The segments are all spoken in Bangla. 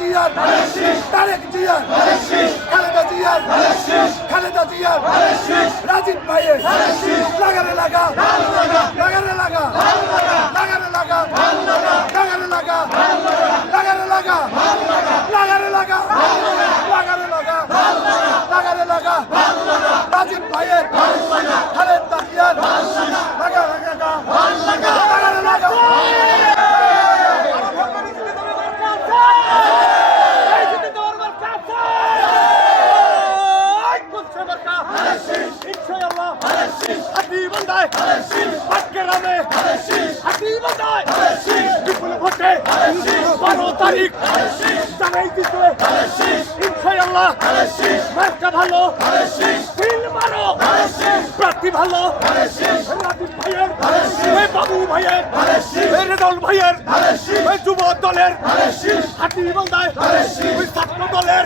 জিয়ার তারেক জিয়ার খালেদা জিয়ার খালেদা জিয়ার রাজীব ভাইয়ের লাগারে লাগা লাগারে লাগা লাগারে লাগা লাগারে লাগা লাগারে লাগা লাগারে লাগা লাগারে লাগা লাগারে লাগা রাজীব ভাইয়ের খালেদা জিয়ার লাগা লাগা লাগারে লাগা তারিখ জানাই দিতে ইনশাআল্লাহ মার্কা ভালো দিল মারো প্রার্থী ভালো রাজীব ভাইয়ের বাবু ভাইয়ের রেজাউল ভাইয়ের যুব দলের হাতিবান্ধায় ছাত্র দলের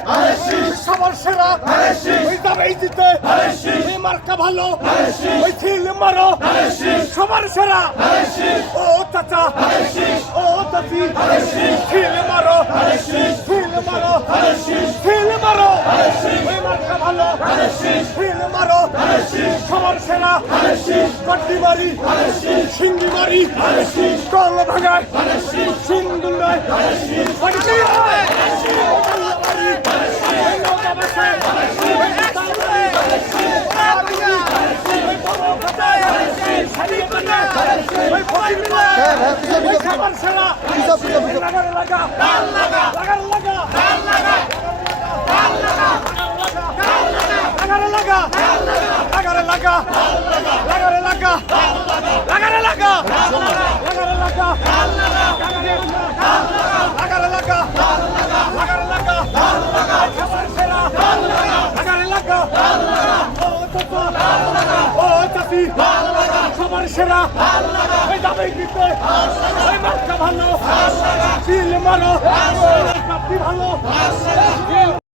সবার সেরা জানাই দিতে মার্কা ভালো দিল মারো সবার সেরা ও চাচা ও চাচি ঢিল মারো ঢিল মারো ঢিল মারো ওই মার্কা ভালো ঢিল মারো সবার সেরা কট্টি মারি সিঙ্গি মারি কল ভাঙায় সিন্দুলায় সবার সেরা ওই দাবি দিতে ওই মার্কা ভালো চিল মারো